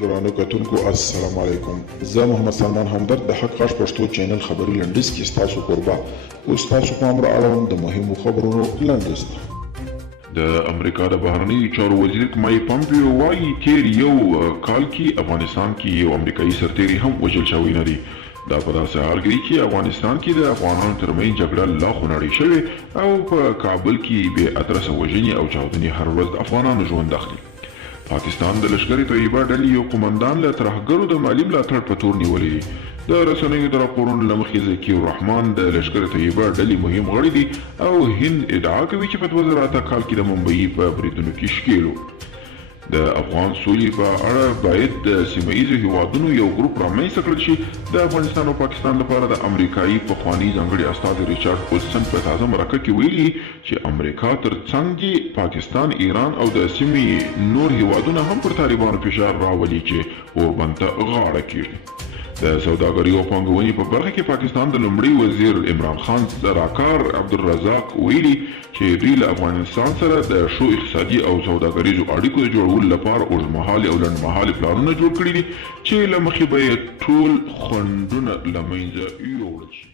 درانه کتونکو السلام علیکم. زه محمد سلمان همدرد د حق غږ پښتو چینل خبري لنډیز کې ستاسو کوربه اوس تاسو پام را اړوم د مهمو خبرونو لنډیز ته. د امریکا د بهرنیو چارو وزیر مایک پامپیو وایي تیر یو کال کې افغانستان کې یو امریکایي سرتیری هم وژل شوی نه دی. دا په داسې حال کې چې افغانستان کې د افغانانو ترمنځ جګړه لا خونړۍ شوې او په کابل کې بې ادرسه وژنې او چاودنې هر ورځ د افغانانو ژوند اخلي. پاکستان د لشکرې طیبه ډلې یو قومندان له ترهګرو د مالي ملاتړ په تور نیولی دی. د رسنیو د راپورونو له مخې ذکي الرحمن د لشکرې طیبه ډلې مهم غړی دی او هند ادعا کوي چې په 2008 کال کې د ممبئی په بریدونو کې ښکېل و. د افغان سولې په اړه باید د سیمه ییزو هیوادونو یو ګروپ رامنځته کړل شي. د افغانستان او پاکستان لپاره د امریکایي پخواني ځانګړي استازي ریچارډ اولسن په تازه مرکه کې ویلي چې امریکا تر څنګ دي پاکستان، ایران او د سیمې نور هیوادونه هم پر طالبانو فشار راولي چې اوربند ته غاړه کیږدي. د سوداګرۍ او پانګونې په برخه کې پاکستان د لومړي وزیر عمران خان راکار عبدالرزاق ویلي چې دوی له افغانستان سره د ښو اقتصادي او سوداګریزو اړیکو د جوړولو لپاره اوږدمهالي او لنډمهالي پلانونه جوړ کړي دي چې له مخې به یې ټول خنډونه له منځه یوړل شي.